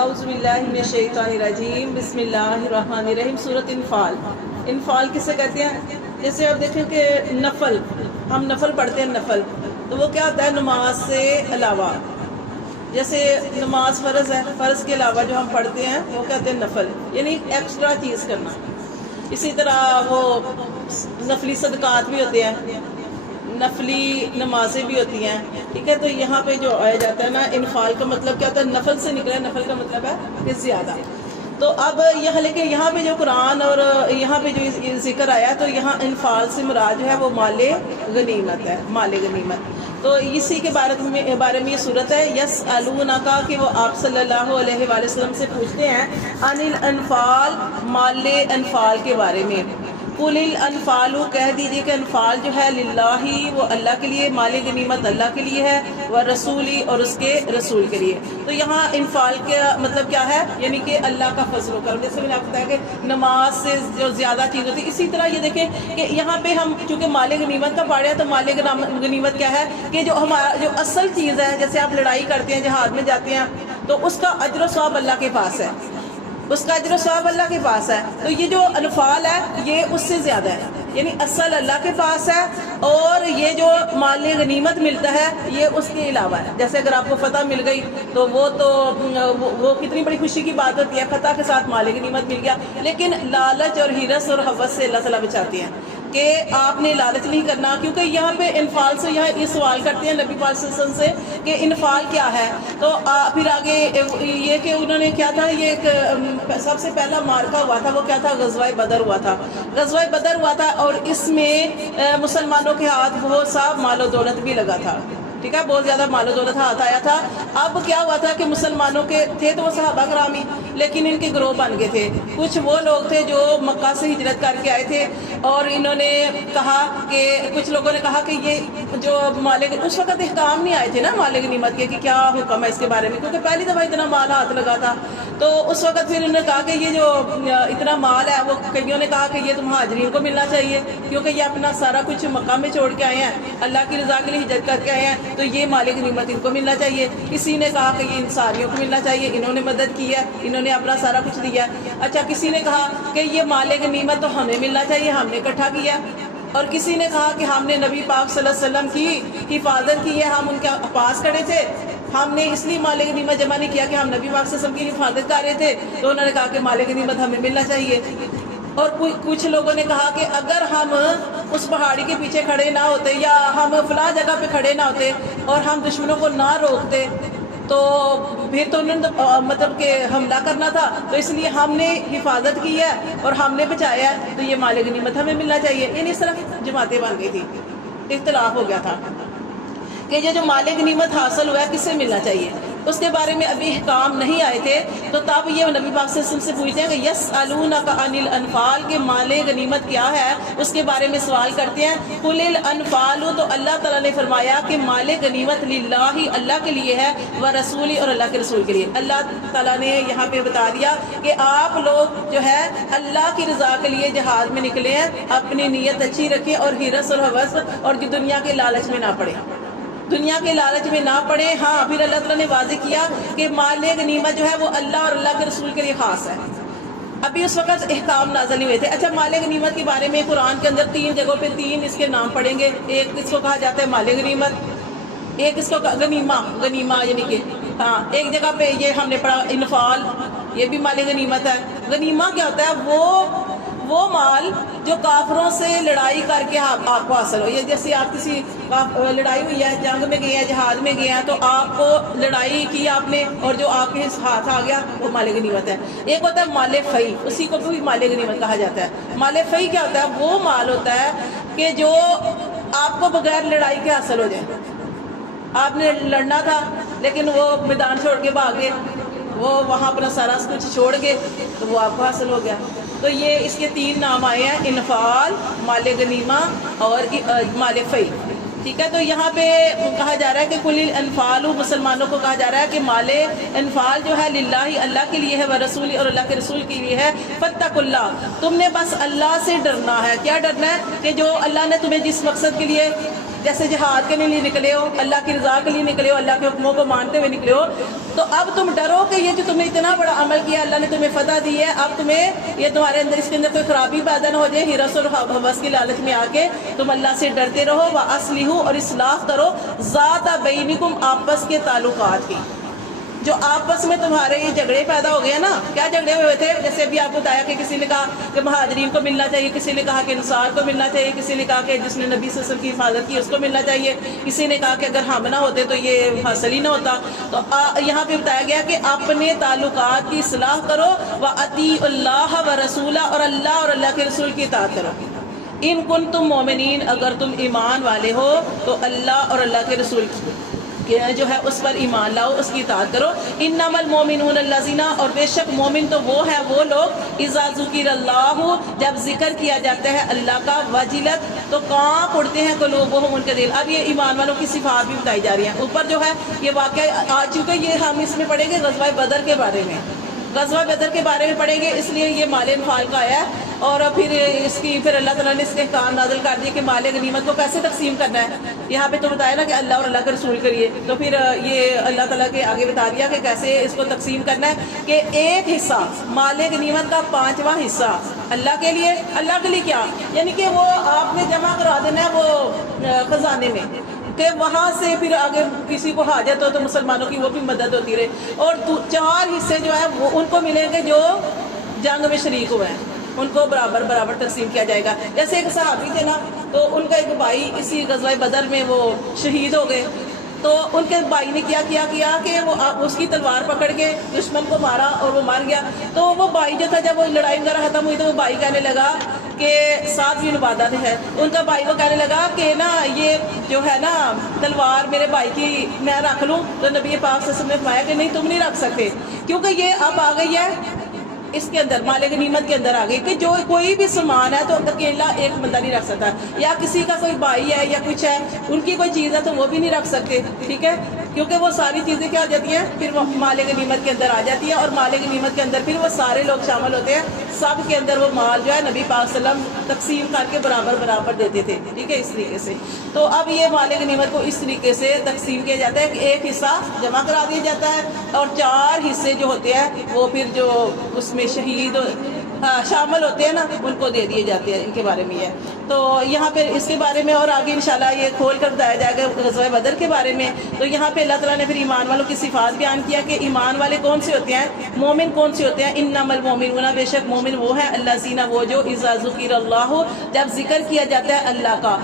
اعوذ باللہ من الشیطان الرجیم، بسم اللہ الرحمن الرحیم۔ سورۃ انفال، انفال کسے کہتے ہیں؟ جیسے آپ دیکھیں کہ نفل، ہم نفل پڑھتے ہیں، نفل تو وہ کیا ہوتا ہے؟ نماز سے علاوہ، جیسے نماز فرض ہے، فرض کے علاوہ جو ہم پڑھتے ہیں وہ کہتے ہیں نفل، یعنی ایکسٹرا چیز کرنا۔ اسی طرح وہ نفلی صدقات بھی ہوتے ہیں، نفلی نمازیں بھی ہوتی ہیں، ٹھیک ہے۔ تو یہاں پہ جو آیا جاتا ہے نا، انفال کا مطلب کیا ہوتا ہے؟ نفل سے نکلا ہے، نفل کا مطلب ہے کہ زیادہ۔ تو اب یہاں لیکن یہاں پہ جو قرآن اور یہاں پہ جو ذکر آیا تو یہاں انفال سے مراد جو ہے وہ مال غنیمت ہے، مال غنیمت۔ تو اسی کے بارے میں یہ صورت ہے، یسألونک، کہ وہ آپ صلی اللہ علیہ وآلہ وسلم سے پوچھتے ہیں عن الانفال، مال انفال کے بارے میں۔ قل الانفال، کہہ دیجیے کہ انفال جو ہے للہ، وہ اللہ کے لیے، مال غنیمت اللہ کے لیے ہے، ورسولی، اور اس کے رسول کے لیے۔ تو یہاں انفال کا مطلب کیا ہے؟ یعنی کہ اللہ کا فضل و کرم، جیسے میں نے آپ کو بتایا کہ نماز سے جو زیادہ چیز ہوتی ہے۔ اسی طرح یہ دیکھیں کہ یہاں پہ ہم چونکہ مال غنیمت کا پڑھ رہے ہیں، تو مال غنیمت کیا ہے کہ جو ہمارا جو اصل چیز ہے، جیسے آپ لڑائی کرتے ہیں، جہاد میں جاتے ہیں، تو اس کا اجر و ثواب اللہ کے پاس ہے، اس کا اجر و ثواب اللہ کے پاس ہے۔ تو یہ جو انفال ہے یہ اس سے زیادہ ہے، یعنی اصل اللہ کے پاس ہے، اور یہ جو مال غنیمت ملتا ہے یہ اس کے علاوہ ہے۔ جیسے اگر آپ کو فتح مل گئی تو وہ کتنی بڑی خوشی کی بات ہوتی ہے، فتح کے ساتھ مال غنیمت مل گیا۔ لیکن لالچ اور ہرس اور ہوس سے اللہ تعالیٰ بچاتے ہیں کہ آپ نے لالچ نہیں کرنا، کیونکہ یہاں پہ انفال سے یہاں یہ سوال کرتے ہیں نبی پاک صلی اللہ علیہ وسلم سے کہ انفال کیا ہے۔ تو پھر آگے یہ کہ انہوں نے کیا تھا، یہ ایک سب سے پہلا مارکہ ہوا تھا، وہ کیا تھا؟ غزوہ بدر ہوا تھا، غزوہ بدر ہوا تھا، اور اس میں مسلمانوں کے ہاتھ بہت سا مال و دولت بھی لگا تھا، ٹھیک ہے، بہت زیادہ مال و دولت ہاتھ آیا تھا۔ اب کیا ہوا تھا کہ مسلمانوں کے تھے تو وہ صحابہ کرامی، لیکن ان کے گروہ بن گئے تھے۔ کچھ وہ لوگ تھے جو مکہ سے ہجرت کر کے آئے تھے، اور انہوں نے کہا کہ کچھ لوگوں نے کہا کہ یہ جو اس وقت احکام نہیں آئے تھے نا مال غنیمت کے کہ کیا حکم ہے اس کے بارے میں، کیونکہ پہلی دفعہ اتنا مال ہاتھ لگا تھا۔ تو اس وقت پھر انہوں نے کہا کہ یہ جو اتنا مال ہے، وہ کئیوں نے کہا کہ یہ تو مہاجرین کو ملنا چاہیے، کیونکہ یہ اپنا سارا کچھ مکہ میں چھوڑ کے آئے ہیں، اللہ کی رضا کے لیے ہجرت کر کے آئے ہیں، تو یہ مال غنیمت ان کو ملنا چاہیے۔ کسی نے کہا کہ یہ انصاریوں کو ملنا چاہیے، انہوں نے مدد کی ہے، انہوں نے اپنا سارا کچھ دیا۔ اچھا، کسی نے کہا کہ یہ مال غنیمت تو ہمیں ملنا چاہیے، ہم نے اکٹھا کیا۔ اور کسی نے کہا کہ ہم نے نبی پاک صلی اللہ علیہ وسلم کی حفاظت کی ہے، ہم ان کے پاس کھڑے تھے، ہم نے اس لیے مال غنیمت جمع نہیں کیا کہ ہم نبی پاک صلی اللہ علیہ وسلم کی حفاظت کر رہے تھے، تو انہوں نے کہا کہ مال غنیمت ہمیں ملنا چاہیے۔ اور کچھ لوگوں نے کہا کہ اگر ہم اس پہاڑی کے پیچھے کھڑے نہ ہوتے، یا ہم فلاں جگہ پہ کھڑے نہ ہوتے، اور ہم دشمنوں کو نہ روکتے، تو پھر تو انہوں نے مطلب کہ حملہ کرنا تھا، تو اس لیے ہم نے حفاظت کی ہے اور ہم نے بچایا ہے، تو یہ مال غنیمت ہمیں ملنا چاہیے۔ یعنی اس طرح جماعتیں بن گئی تھی، اختلاف ہو گیا تھا کہ یہ جو مال غنیمت حاصل ہوا ہے کس سے ملنا چاہیے۔ اس کے بارے میں ابھی احکام نہیں آئے تھے، تو تب یہ نبی پاک صلی اللہ علیہ وسلم سے پوچھتے ہیں کہ یسألونک عن الانفال، کے مال غنیمت کیا ہے، اس کے بارے میں سوال کرتے ہیں۔ قل الانفال، تو اللہ تعالیٰ نے فرمایا کہ مال غنیمت للہ، اللہ کے لیے ہے، ورسولی، اور اللہ کے رسول کے لیے۔ اللہ تعالیٰ نے یہاں پہ بتا دیا کہ آپ لوگ جو ہے اللہ کی رضا کے لیے جہاد میں نکلے ہیں، اپنی نیت اچھی رکھیں، اور ہرس اور ہوس اور جو دنیا کے لالچ میں نہ پڑے، دنیا کے لالچ میں نہ پڑے۔ ہاں، پھر اللہ تعالیٰ نے واضح کیا کہ مال غنیمت جو ہے وہ اللہ اور اللہ کے رسول کے لیے خاص ہے، ابھی اس وقت احکام نازل نہیں ہوئے تھے۔ اچھا، مال غنیمت کے بارے میں قرآن کے اندر 3 جگہوں پہ 3 اس کے نام پڑھیں گے۔ ایک اس کو کہا جاتا ہے مال غنیمت، ایک اس کو غنیمہ یعنی کہ ہاں، ایک جگہ پہ یہ ہم نے پڑھا انفال، یہ بھی مال غنیمت ہے۔ غنیمہ کیا ہوتا ہے؟ وہ مال جو کافروں سے لڑائی کر کے آپ کو حاصل ہو، یہ جیسے آپ کسی لڑائی ہوئی ہے، جنگ میں گئے ہیں، جہاد میں گئے ہیں، تو آپ کو لڑائی کی آپ نے، اور جو آپ کے ہاتھ آ گیا وہ مال غنیمت ہے۔ ایک ہوتا ہے مال فی، اسی کو بھی مال غنیمت کہا جاتا ہے۔ مال فی کیا ہوتا ہے؟ وہ مال ہوتا ہے کہ جو آپ کو بغیر لڑائی کے حاصل ہو جائے، آپ نے لڑنا تھا لیکن وہ میدان چھوڑ کے بھاگے، وہ وہاں اپنا سارا کچھ چھوڑ گئے، تو وہ آپ کو حاصل ہو گیا۔ تو یہ اس کے 3 نام آئے ہیں، انفال، مال غنیمہ اور مال فی، ٹھیک ہے۔ تو یہاں پہ کہا جا رہا ہے کہ کل الانفال، مسلمانوں کو کہا جا رہا ہے کہ مال انفال جو ہے للہ، اللہ کے لیے ہے، ورسول، اور اللہ کے رسول کے لیے ہے۔ فاتقوا اللہ، تم نے بس اللہ سے ڈرنا ہے۔ کیا ڈرنا ہے؟ کہ جو اللہ نے تمہیں جس مقصد کے لیے جیسے جہاد کے لیے نکلے ہو، اللہ کی رضا کے لیے نکلے ہو، اللہ کے حکموں کو مانتے ہوئے نکلے ہو، تو اب تم ڈرو کہ یہ جو تم نے اتنا بڑا عمل کیا، اللہ نے تمہیں فتح دی ہے، اب تمہیں یہ تمہارے اندر اس کے اندر کوئی خرابی پیدا نہ ہو جائے، ہرس اور حوث کی لالچ میں آ کے تم اللہ سے ڈرتے رہو، وَأَصْلِحُوا اور اصلاح کرو ذات بینکم آپس کے تعلقات کی۔ جو آپس میں تمہارے یہ جھگڑے پیدا ہو گئے نا، کیا جھگڑے ہوئے تھے؟ جیسے ابھی آپ کو بتایا کہ کسی نے کہا کہ مہاجرین کو ملنا چاہیے، کسی نے کہا کہ انصار کو ملنا چاہیے، کسی نے کہا کہ جس نے نبی صلی اللہ علیہ وسلم کی حفاظت کی اس کو ملنا چاہیے، کسی نے کہا کہ اگر ہم نہ ہوتے تو یہ حاصل ہی نہ ہوتا۔ تو یہاں پہ بتایا گیا کہ اپنے تعلقات کی اصلاح کرو، وَأَطِیعُوا اللَّهَ وَرَسُولَهُ اور اللہ کے رسول کی اطاعت کرو۔ ان کنتم مومنین اگر تم ایمان والے ہو تو اللہ اور اللہ کے رسول جو ہے اس پر ایمان لاؤ، اس کی اطاعت کرو۔ انما المؤمنون الذین اور بے شک مومن تو وہ ہے وہ لوگ اذا ذکر اللہ جب ذکر کیا جاتا ہے اللہ کا، وجلت تو کانپ اڑتے ہیں قلوبہم ان کے دل۔ اب یہ ایمان والوں کی صفات بھی بتائی جا رہی ہیں۔ اوپر جو ہے یہ واقعہ آ چکا، یہ ہم اس میں پڑھیں گے غزوہ بدر کے بارے میں، غزوہ بدر کے بارے میں پڑھیں گے، اس لیے یہ مال انفال کا آیا ہے۔ اور پھر اللہ تعالیٰ نے اس کے احکام نازل کر دیے کہ مال غنیمت کو کیسے تقسیم کرنا ہے۔ یہاں پہ تو بتایا نا کہ اللہ اور اللہ کے رسول کریے، تو پھر یہ اللہ تعالیٰ کے آگے بتا دیا کہ کیسے اس کو تقسیم کرنا ہے، کہ ایک حصہ مال غنیمت کا 5واں حصہ اللہ کے لیے۔ اللہ کے لیے کیا؟ یعنی کہ وہ آپ نے جمع کرا دینا ہے وہ خزانے میں، کہ وہاں سے پھر آگے کسی کو حاجت ہو تو مسلمانوں کی وہ بھی مدد ہوتی رہے۔ اور 4 حصے جو ہے وہ ان کو ملیں گے جو جنگ میں شریک ہوئے ہیں، ان کو برابر برابر تقسیم کیا جائے گا۔ جیسے ایک صحابی تھے نا، تو ان کا ایک بھائی اسی غزوہ بدر میں وہ شہید ہو گئے، تو ان کے بھائی نے کیا کہ وہ اس کی تلوار پکڑ کے دشمن کو مارا اور وہ مر گیا۔ تو وہ بھائی جو تھا، جب وہ لڑائی وغیرہ ختم ہوئی تو وہ بھائی کہنے لگا کہ سعد بن عبادہ ہے، ان کا بھائی وہ کہنے لگا کہ نا یہ جو ہے نا تلوار میرے بھائی کی میں رکھ لوں، تو نبی پاک صلی اللہ علیہ وسلم نے فرمایا کہ نہیں تم نہیں رکھ سکتے، کیونکہ یہ اب آ گئی ہے اس کے اندر، مال غنیمت کے اندر آ گئی کہ جو کوئی بھی سامان ہے تو اکیلا ایک بندہ نہیں رکھ سکتا، یا کسی کا کوئی بھائی ہے یا کچھ ہے ان کی کوئی چیز ہے تو وہ بھی نہیں رکھ سکتے، ٹھیک ہے، کیونکہ وہ ساری چیزیں کیا ہو جاتی ہیں پھر وہ مال غنیمت کے اندر آ جاتی ہیں، اور مال غنیمت کے اندر پھر وہ سارے لوگ شامل ہوتے ہیں، سب کے اندر وہ مال جو ہے نبی پاک صلی اللہ علیہ وسلم تقسیم کر کے برابر برابر دیتے تھے، ٹھیک ہے، اس طریقے سے۔ تو اب یہ مال غنیمت کو اس طریقے سے تقسیم کیا جاتا ہے کہ ایک حصہ جمع کرا دیا جاتا ہے، اور 4 حصے جو ہوتے ہیں وہ پھر جو اس میں شہید شامل ہوتے ہیں نا ان کو دے دیے جاتے ہیں۔ ان کے بارے میں یہ ہے، تو یہاں پہ اس کے بارے میں اور آگے انشاءاللہ یہ کھول کر بتایا جائے گا غزوہ بدر کے بارے میں۔ تو یہاں پہ اللہ تعالیٰ نے پھر ایمان والوں کی صفات بیان کیا کہ ایمان والے کون سے ہوتے ہیں، مومن کون سے ہوتے ہیں۔ انما المؤمنون بے شک مومن وہ ہے الذین وہ جو اذا ذکر اللہ جب ذکر کیا جاتا ہے اللہ کا،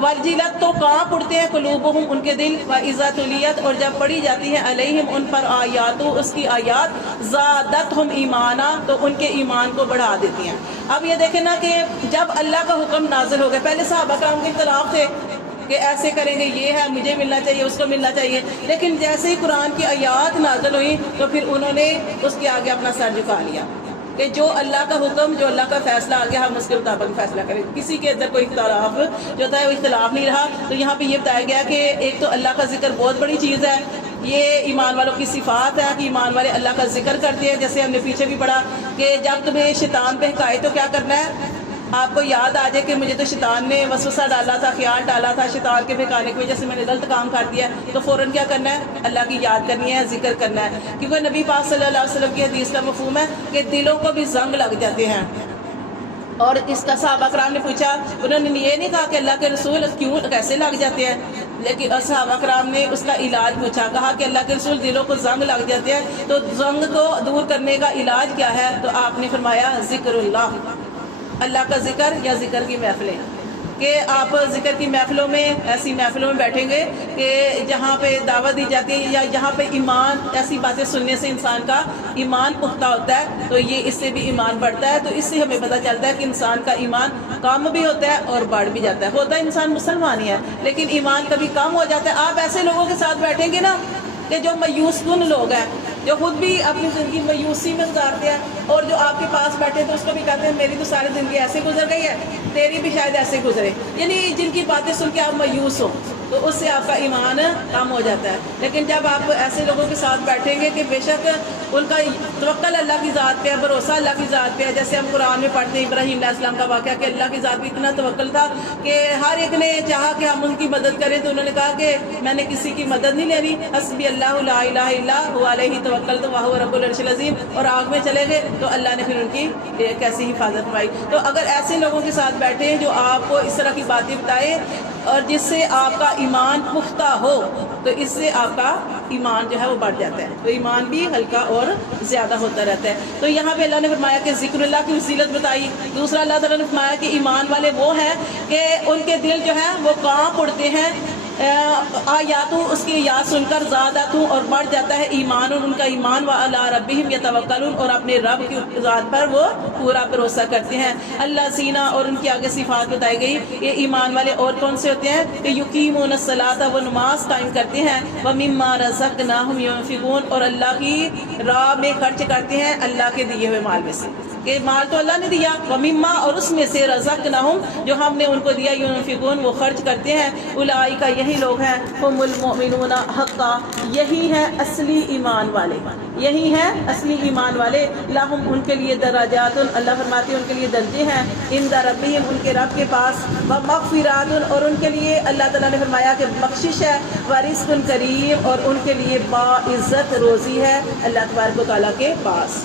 وجلت تو کانپ اڑتے ہیں قلوبہم ان کے دل، واذا تلیت اور جب پڑھی جاتی ہے علیہم ان پر آیات اس کی آیات، زادتہم ایمانا تو ان کے ایمان کو بڑھا دیتی ہیں۔ اب یہ دیکھیں نا کہ جب اللہ کا حکم نازل ہو گیا، پہلے صحابہ کرام کے اختلاف تھے کہ ایسے کریں گے، یہ ہے مجھے ملنا چاہیے اس کو ملنا چاہیے، لیکن جیسے ہی قرآن کی آیات نازل ہوئی تو پھر انہوں نے اس کے آگے اپنا سر جھکا لیا کہ جو اللہ کا حکم، جو اللہ کا فیصلہ آ گیا ہم اس کے مطابق فیصلہ کریں، کسی کے اندر کوئی اختلاف جو تھا وہ اختلاف نہیں رہا۔ تو یہاں پہ یہ بتایا گیا کہ ایک تو اللہ کا ذکر بہت بڑی چیز ہے، یہ ایمان والوں کی صفات ہے کہ ایمان والے اللہ کا ذکر کرتے ہیں، جیسے ہم نے پیچھے بھی پڑھا کہ جب تمہیں شیطان بہکائے تو کیا کرنا ہے، آپ کو یاد آ جائے کہ مجھے تو شیطان نے وسوسہ ڈالا تھا، خیال ڈالا تھا، شیطان کے بہکانے کی وجہ سے میں نے غلط کام کر دیا، تو فوراً کیا کرنا ہے، اللہ کی یاد کرنی ہے، ذکر کرنا ہے، کیونکہ نبی پاک صلی اللہ علیہ وسلم کی حدیث کا مفہوم ہے کہ دلوں کو بھی زنگ لگ جاتے ہیں۔ اور اس کا صحابہ کرام نے پوچھا، انہوں نے یہ نہیں کہا کہ اللہ کے رسول کیوں کیسے لگ جاتے ہیں، لیکن صحابہ کرام نے اس کا علاج پوچھا، کہا کہ اللہ کے رسول دلوں کو زنگ لگ جاتے ہیں تو زنگ کو دور کرنے کا علاج کیا ہے، تو آپ نے فرمایا ذکر اللہ کا ذکر یا ذکر کی محفلیں، کہ آپ ذکر کی محفلوں میں ایسی محفلوں میں بیٹھیں گے کہ جہاں پہ دعوت دی جاتی ہے یا جہاں پہ ایمان، ایسی باتیں سننے سے انسان کا ایمان پختہ ہوتا ہے، تو یہ اس سے بھی ایمان بڑھتا ہے۔ تو اس سے ہمیں پتہ چلتا ہے کہ انسان کا ایمان کم بھی ہوتا ہے اور بڑھ بھی جاتا ہے انسان مسلمان ہی ہے لیکن ایمان کبھی کم ہو جاتا ہے۔ آپ ایسے لوگوں کے ساتھ بیٹھیں گے نا کہ جو مایوس کن لوگ ہیں، جو خود بھی اپنی زندگی مایوسی میں گزارتے ہیں، اور جو آپ کے پاس بیٹھے تو اس کو بھی کہتے ہیں میری تو ساری زندگی ایسے گزر گئی ہے، تیری بھی شاید ایسے گزرے، یعنی جن کی باتیں سن کے آپ مایوس ہو، تو اس سے آپ کا ایمان کم ہو جاتا ہے. لیکن جب آپ ایسے لوگوں کے ساتھ بیٹھیں گے کہ بے شک ان کا توکل اللہ کی ذات پہ ہے, بھروسہ اللہ کی ذات پہ ہے, جیسے ہم قرآن میں پڑھتے ہیں ابراہیم علیہ السلام کا واقعہ کہ اللہ کی ذات پہ اتنا توکل تھا کہ ہر ایک نے چاہا کہ ہم ان کی مدد کریں, تو انہوں نے کہا کہ میں نے کسی کی مدد نہیں لینی, حسبی اللہ لا الہ الا هو علیہ توکلت وہو رب العرش العظیم, اور آگ میں چلے گئے تو اللہ نے پھر ان کی کیسی حفاظت فرمائی. تو اگر ایسے لوگوں کے ساتھ بیٹھے ہیں جو آپ کو اس طرح کی باتیں بتائیں اور جس سے آپ کا ایمان پختہ ہو, تو اس سے آپ کا ایمان جو ہے وہ بڑھ جاتا ہے, تو ایمان بھی ہلکا اور زیادہ ہوتا رہتا ہے. تو یہاں پہ اللہ نے فرمایا کہ ذکر اللہ کی فضیلت بتائی. دوسرا اللہ تعالیٰ نے فرمایا کہ ایمان والے وہ ہیں کہ ان کے دل جو ہے وہ کانپ اڑتے ہیں آیاتوں, اس کی یاد سن کر زیادتوں, اور بڑھ جاتا ہے ایمان, اور ان کا ایمان وعلی ربہم یتوکلون, اور اپنے رب کی ذات پر وہ پورا بھروسہ کرتے ہیں. اللہ سینہ, اور ان کی آگے صفات بتائی گئی. یہ ایمان والے اور کون سے ہوتے ہیں کہ یقیمون الصلاۃ, وہ نماز قائم کرتے ہیں, ومما رزقناہم ينفقون, اور اللہ کی راہ میں خرچ کرتے ہیں اللہ کے دیے ہوئے مال میں سے, کہ مال تو اللہ نے دیا, ومما, اور اس میں سے رزقناہم, جو ہم نے ان کو دیا, ينفقون, وہ خرچ کرتے ہیں. اولئک, یہی لوگ ہیں, ہم المؤمنون حقا, یہی ہیں اصلی ایمان والے, یہی ہیں اصلی ایمان والے. لہم, ان کے لیے درجات, اللہ فرماتے ہیں ان کے لیے درجے ہیں, عند ربہم, ان کے رب کے پاس, ومغفرات, اور ان کے لیے اللہ تعالیٰ نے فرمایا کہ بخشش ہے, ورزق کریم, اور ان کے لیے باعزت روزی ہے اللہ تبارک و تعالیٰ کے پاس.